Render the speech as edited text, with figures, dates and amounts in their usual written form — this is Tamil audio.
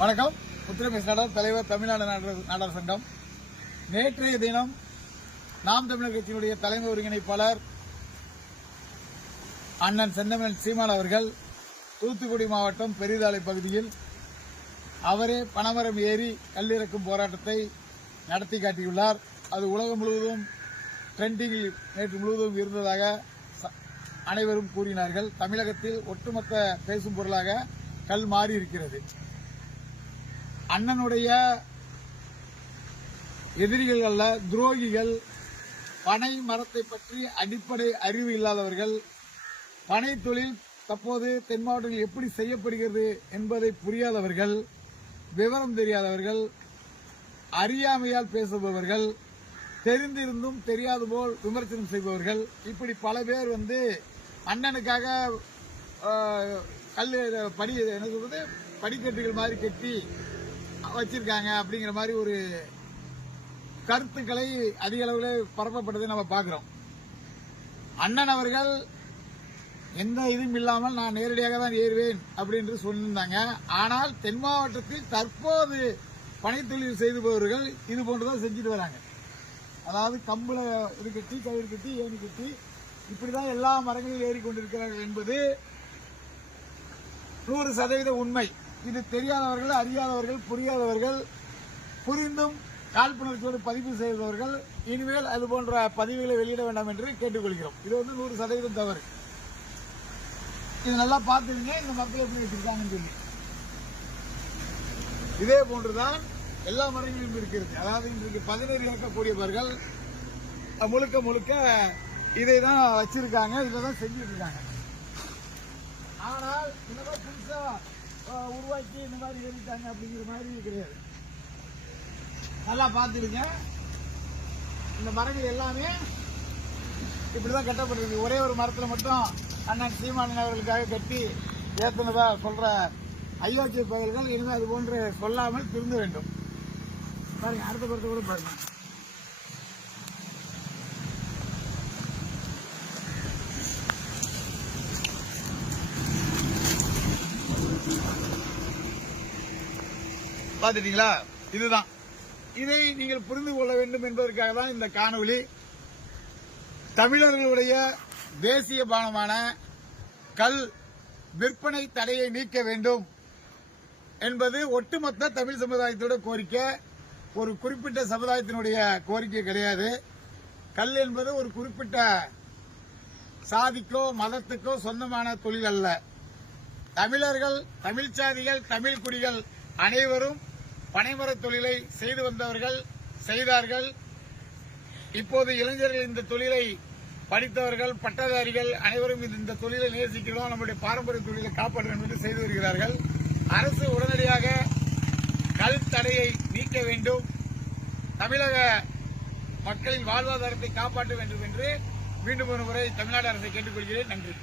வணக்கம். உத்தரப்பிரதேச நாடார் தலைவர், தமிழ்நாடு நாடார் சங்கம். நேற்றைய தினம் நாம் தமிழர் கட்சியினுடைய தலைமை ஒருங்கிணைப்பாளர் அண்ணன் செந்தமிழன் சீமான் அவர்கள் தூத்துக்குடி மாவட்டம் பெரிதாலை பகுதியில் அவரே பனைமரம் ஏறி கல்லிறக்கும் போராட்டத்தை நடத்தி காட்டியுள்ளார். அது உலகம் முழுவதும் ட்ரெண்டிங்கில் நேற்று முழுவதும் இருந்ததாக அனைவரும் கூறினார்கள். தமிழகத்தில் ஒட்டுமொத்த பேசும் பொருளாக கல் மாறி இருக்கிறது. அண்ணனுடைய எதிரிகள் அல்ல, துரோகிகள், பனை மரத்தை பற்றி அடிப்படை அறிவு இல்லாதவர்கள், பனை தொழில் தற்போது தென் மாவட்டங்களில் எப்படி செய்யப்படுகிறது என்பதை புரியாதவர்கள், விவரம் தெரியாதவர்கள், அறியாமையால் பேசுபவர்கள், தெரிந்திருந்தும் தெரியாது போல் விமர்சனம் செய்பவர்கள், இப்படி பல பேர் அண்ணனுக்காக படிக்கட்டுகள் மாதிரி கட்டி வச்சிருக்காங்க அப்படிங்கிற மாதிரி ஒரு கருத்துக்களை அதிக அளவில் பரப்பப்பட்டதை நம்ம பார்க்கிறோம். அண்ணன் அவர்கள் எந்த இதுவும் இல்லாமல் நான் நேரடியாக தான் ஏறுவேன் அப்படின்னு சொல்லியிருந்தாங்க. ஆனால் தென் மாவட்டத்தில் தற்போது பனைத்தொழில் செய்துபவர்கள் இது போன்றுதான் செஞ்சுட்டு வராங்க. அதாவது கம்புல இது கட்டி, கயிறு கட்டி, ஏணி கட்டி, இப்படிதான் எல்லா மரங்களில் ஏறிக்கொண்டிருக்கிறார்கள் என்பது 100% உண்மை. இது தெரியாதவர்கள், அறியாதவர்கள், புரியாதவர்கள், புரிந்தும் காழ்ப்புணர்ச்சியோடு பதிவு செய்தவர்கள் இனிமேல் அது போன்ற பதிவுகளை வெளியிட வேண்டாம் என்று கேட்டுக்கொள்கிறோம். இது 100% தவறு. இது நல்லா பார்த்துருங்க, இந்த மரத்தில் எப்படி வச்சிருக்காங்கன்னு சொல்லி. இதே போன்றுதான் எல்லா மரங்களிலும் இருக்கிறது. அதாவது இன்றைக்கு 17 இறக்கக்கூடியவர்கள் முழுக்க முழுக்க இதை தான் வச்சிருக்காங்க, இதை தான் செஞ்சுட்டு இருக்காங்க. ஆனால் இந்த மாதிரி புதுசா உருவாக்கி இந்த மாதிரி ஏறிட்டாங்க அப்படிங்கிற மாதிரி கிடையாது. நல்லா பார்த்துருங்க, இந்த மரங்கள் எல்லாமே இப்படிதான் கட்டப்பட்டிருக்கு. ஒரே ஒரு மரத்தில் மட்டும் அண்ணன் சீமானன் அவர்களுக்காக கட்டி ஏற்றினதா சொல்ற அயோக்கிய பகல்கள் இனிமேல் அது போன்று சொல்லாமல் திருந்த வேண்டும். பாருங்க, அடுத்த படத்தை கூட பாருங்க. பாத்துட்டீங்களா? இதுதான். இதை நீங்கள் புரிந்து கொள்ள வேண்டும் என்பதற்காக தான் இந்த காணொளி. தமிழர்களுடைய தேசிய பானமான கல் விற்பனை தடையை நீக்க வேண்டும் என்பது ஒட்டுமொத்த தமிழ் சமுதாயத்தோட கோரிக்கை. ஒரு குறிப்பிட்ட சமுதாயத்தினுடைய கோரிக்கை கிடையாது. கல் என்பது ஒரு குறிப்பிட்ட சாதிக்கோ மதத்துக்கோ சொந்தமான தொழில் அல்ல. தமிழர்கள், தமிழ் சாதிகள், தமிழ் குடிகள் அனைவரும் பனைமர தொழிலை செய்து வந்தவர்கள், செய்தார்கள். இப்போது இளைஞர்கள் இந்த தொழிலை படித்தவர்கள், பட்டதாரிகள் அனைவரும் இந்த தொழிலை நேசிக்கிறோம், நம்முடைய பாரம்பரிய தொழிலை காப்பாற்ற வேண்டும் என்று செய்து வருகிறார்கள். அரசு உடனடியாக கல் தடையை நீக்க வேண்டும், தமிழக மக்களின் வாழ்வாதாரத்தை காப்பாற்ற வேண்டும் என்று மீண்டும் ஒரு முறை தமிழ்நாடு அரசை கேட்டுக்கொள்கிறேன். நன்றி.